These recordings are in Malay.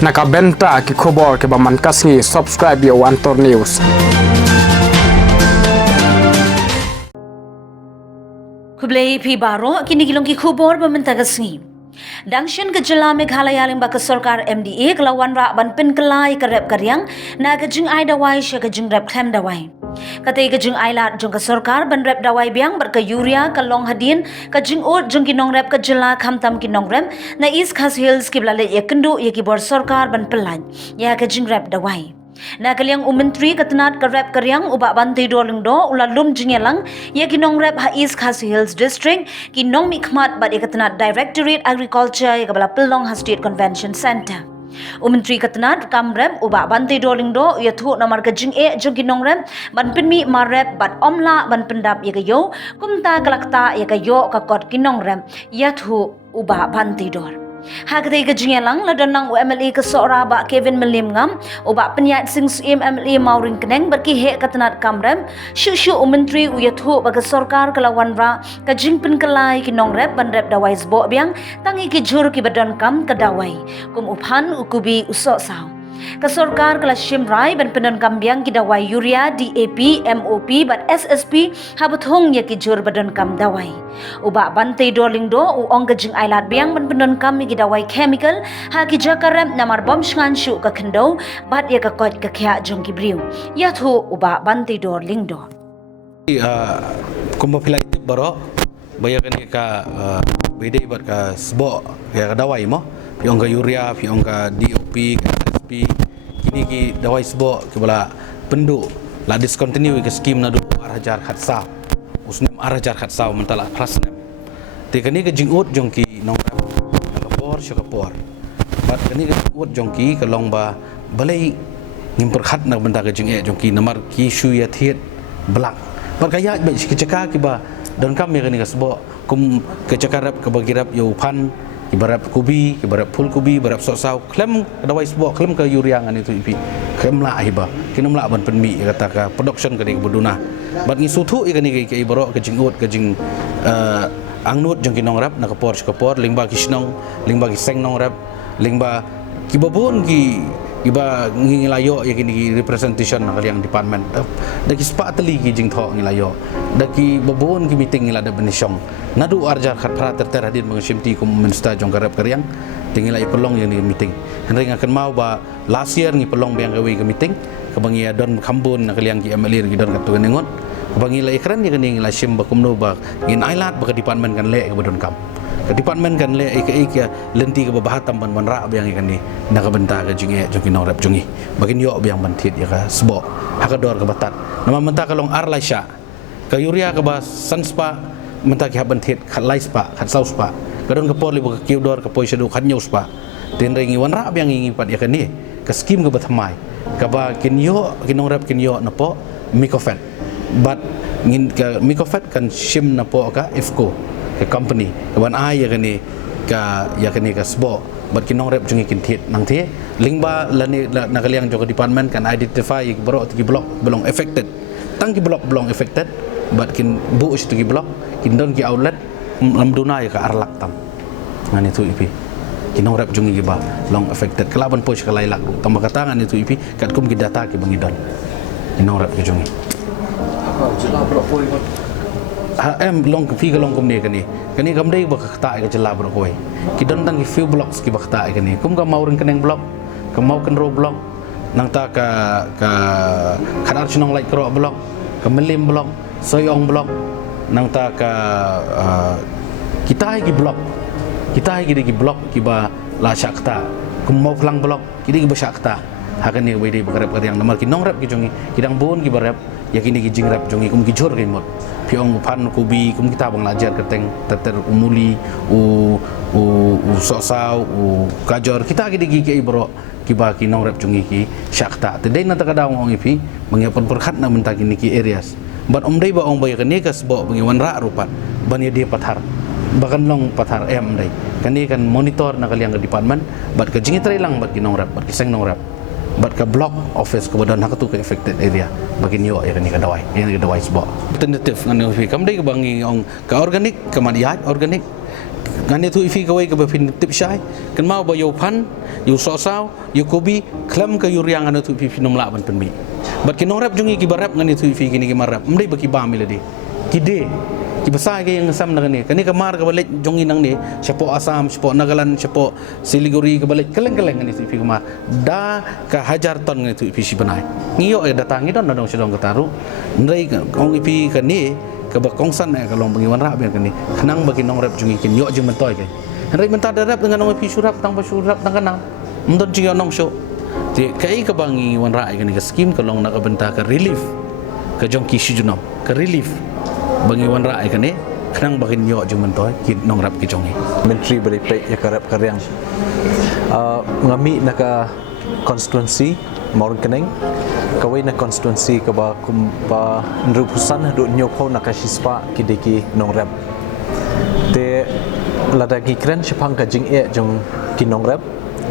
Nakabenta ki khobor ke baman kasngi subscribe yo Antor News. Kublai pi baro kini gilong ki khobor bamenta kasngi. Dangshin ke jela Meghalaya limba ke sorkar MDA kelawan rak ban pin kelai ke rep karyang na ke jing ai dawai sya ke jing rep klem dawai. Katai ke jing ai lat jong ke sorkar ban rep dawai biang ber ke Yuria ke long hadin ke jing ot jong ki nong rep ke jela khamtam ki nong rep na East Khas Hills ki blale ye kendu ye ki bor sorkar ban pelan ya ke jing rep dawai. Na kaliang umentri ketenat ke rep karyang ubak bantai dolengdo ulalum jingelang ye kinong rep ha East Khas Hills District kinong mikmat bat ye ketenat Directorate Agriculture ye kabala pelong ha State Convention Center. Umentri ketenat kam rep ubak bantai dolengdo ye thu namar ke jing e jong kinong rep ban pinmi mar rep bat omla ban pendap ye kayo kumta kalakta ye kayo kakot kinong rep ye thu ubak bantai dol. Hagday ka jingelang ladon ng UMLA ke seorang bak Kevin Melim ngam ubak penyat sing suim MLA Maurin Keneng berkihe katenat kamrem syuk umentri uyathu bagi sorkar kelawan ra ka jingpen kelai kinong rep ban rep dawai sbo biang tangi ki jur ki badan kam ke dawai kum uphan ukubi usok saw. Kesorkar kelas Shimrai ban penon kambiang kidawai Yuria DAP MOP bat SSP habut hong ya kijur badan kam dawai ubak bantai doling do uong kejing ailat biang ban penon kam kidawai chemical ha ki jakarem namar bom shngan shu ka kendo bat ya ka kot ka kya jong kibriu ya thu ubak bantai doling do kumba pilai tip baro bayakan ka bede bat ka sbo ya ka dawai mo piong ka Yuria piong ka DOP kini ki dawai sbo ki bala pendu la discontinue ke skim na do arajar khatsa usnem arajar khatsa mentala krasnem te kani ke jingut jongki nong kapor syakapor bat kani ke jingut jongki ke longba balai ngimpur khat na benda ke jinge jongki namar ki shu ya thiet blak bat kaya ba ki ba don kam me kani ke sbo kum ke cakarap ke bagirap yo pan ibarat kubi, ibarat full kubi, ibarat sok-sok klem dawai sebok, klem ke Yuria ngan itu ipi klem lah iba, kena melak ban penmi kata ka production ke beduna bat ngi sutu ikan ke ibarat ke jingut ke jing angnut jong kinong rap nak kapor lingba kisnong lingba kiseng nong rap lingba kibabun ki iba ngi layo ya kini representation nak yang department daki spa teli ki jing tho ngi layo daki babon ki meeting ngi lada benisong nadu arjar khat pra ter hadin mengsimti kum minsta jong karap karyang tinggi lai pelong yang ni meeting henry akan mau ba last year ngi pelong biang gawe ke meeting kebangi don kambun nak yang ki MLA ki don katu nengon kebangi lai kran ni kini lai sim ba kumno ba ngin ailat ba ke department kan le ke bodon kam ke department kan le ika lenti ke babahatam ban ra biang ikan ni nak benta ke jinge jong kinong rap jongi bagin yo biang bantit ya ka sbo hakador ke batat nama menta kalong arlaisha ke Yuria ke ba sanspa menta ki habantit khat laispa khat sauspa kadon ke por libu ke kiudor ke poisadu khat nyauspa tin ringi wan ra biang ngi pat ya kan ni ke skim ke bathamai ke ba kinyo kinong rap kinyo napo mikofet but ngin ke mikofet kan shim napo ka ifco ke company wan ai ya kani ka ya kani ka sbo bat kinong rep jungi kintit nang the lingba lani nak liang joko department kan identify bro ki block belong affected tang ki block belong affected bat kin bu is ki block kin don ki outlet lamduna ya ka arlak tam ngani tu ipi kinong rep jungi ki ba long affected kelaban push ka lailak tambah katangan itu ipi kat kum ki data ki bangidon kinong rep ki jungi jela bro poi em long fi ka long kum ne kani kam dei ba khata ka jela bro koi ki don tang ki few blocks ki ba khata kani kum ka maurin keneng block ka mau ken ro block nang ta ka khadar chinong lai kro block ka melim block soyong block nang ta ka kita ki block kita ki block ki ba la shakta kum mau phlang block ki ba shakta hakan ni wei dei ba rap yang nomor ki nong rap ki jongi kidang bon ki ba rap yakini ki jing rap jongi kum ki jor ki mot piong pan kubi kum kita bang lajar keteng teter umuli u sosau u kajor kita gidi ki bro ki ba ki nong rap jongi ki shakta tedai na takada ong ipi mangyapan perkhat na menta kini ki areas bat dai ba ong ba yakani kas bo bangiwan ra rupat ban dia pathar bahkan long pathar dai kani kan monitor na kaliang ke department bat ke jingi lang bat ki nong rap bat ki seng nong rap bat ka block office kemudian hak tu ke affected area bagi nyo ya ni ka dawai sebab alternatif ngani fi kam dai bangi ong ka organic ka madiat organic ngani tu ifi kawai ke bafin tip syai kan mau ba yo pan yo so sao yo kobi klam ke yuria ngani tu ifi nom la ban penmi bat ki norap jungi ki barap ngani tu ifi kini ki marap mdai ba ki ba miladi kide ki besar ke yang sam nang ni kani kamar ke balik jongi nang ni siapa Asam siapa Nagaland siapa Siliguri ke balik keleng-keleng ngani tu ifi kamar da ka hajar ton ngani tu ifi si benai ngiyo datangi don dong sedong ketaru ndai ong ifi kani ke bakongsan ke long pengiwan rap yang kini kenang bagi nong rap jungi kin yo jeng mentoy ke henry mentah darap dengan nong pi surap tang surap tang kenang mendon jing nong show ti kai ke bangi wan rai kini ke skim ke long nak bentah ke relief ke jong ki sujunam ke relief bangi wan rai kini kenang bagi yo jeng mentoy kin nong rap ke jongi menteri beripek ya karap karyang ngami naka konstituensi Morun Keneng kawai na konstituensi ke ba kumpa nrupusan do nyokho nakasispa kideki nongrap te ladagi kren chapang ka jing e jong ki nongrap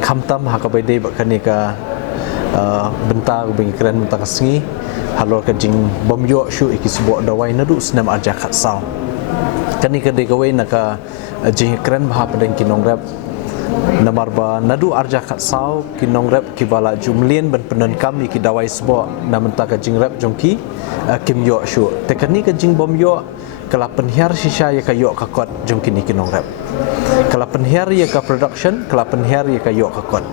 khamtam hakabai de bakani ka benta ubing kren benta kasngi halor ka jing bomyo shu ikisbo dawai nadu snam arja khatsal kani ka de kawai naka jing kren bha padeng ki nongrap namar ba nadu arja khatsau ki nongrap ki bala jumlien ban penan kami ki dawai sbo namenta ka jingrap jongki kim yo shu te kani ka jing bom yo kala penhiar sisa ya ka yo ka kot jongki ni ki nongrap kala penhiar ya ka production kala penhiar ya ka yo ka kot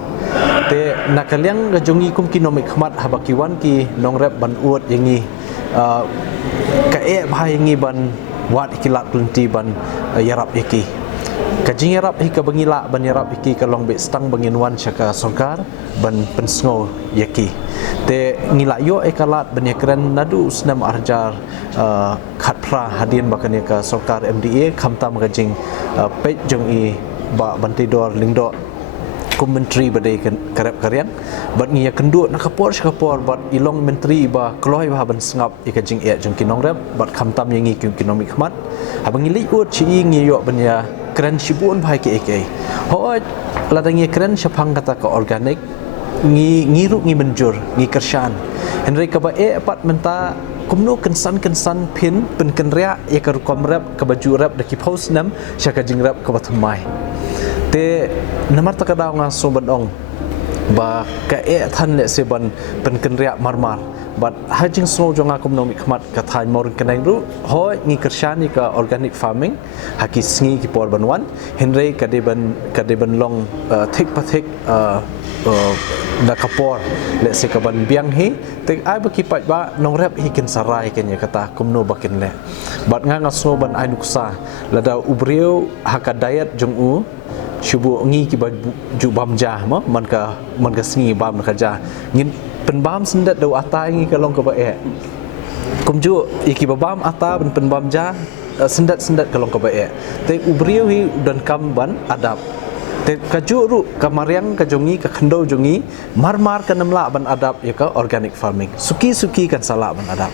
te nakaliang ga jongi kum ki nomik khmat habakiwan ki nongrap ban uot yangi ka e bha yangi ban wat ikilat klenti ban yarap yaki kajing yarap hi ka bangila ban yarap iki ka long be stang bangin wan syaka songkar ban pensngo yaki te ngila yo ekalat ban yakran nadu usnam arjar khatpra hadin bakan ka songkar MDA khamtam kajing pej jong i ba bantidor lingdo kum menteri badai karep karyan bat ngia kendut nakapor syakapor bat ilong menteri ba kloi ba ban sengap ikajing e jong kinongrap bat khamtam yangi kinomik khmat abang ngili ut chi ngi yo ban ya keren sibun bhai ke ek ho ladangi keren syapang kata ka organik ngiru ngi menjur ngi kershan henry ka ba e pat menta kumno kensan pin pen kenria e ka rukom rap ka baju rap de ki post nam syaka jingrap ka bathmai te namar takadaw nga sobadong ba ka e than le seban pen kenria marmar but hajing snow jonga kumno mikmat ka thain Morun Keneng ru ho ngi kershani ka organic farming haki sngi ki por banwan henry kadeban long thik pathik da kapor le se ka ban biang hi te ai ba ki pat ba nongrap hi kin sarai kenya kata kumno bakin le but nga snow ban ai nuksa lada ubriu haka diet jong u shubu ngi ki ba ju bamja mo man ka sngi bam ka ja ngin penbam sendat do ata ngi ka long ka ba e kumju iki babam ata ben penbam ja sendat ka long ka ba e te ubriu hi dan kam ban adap te kaju ru kamariang ka jongi ka khando jongi marmar ka namla ban adap ya ka organic farming suki kan sala ban adap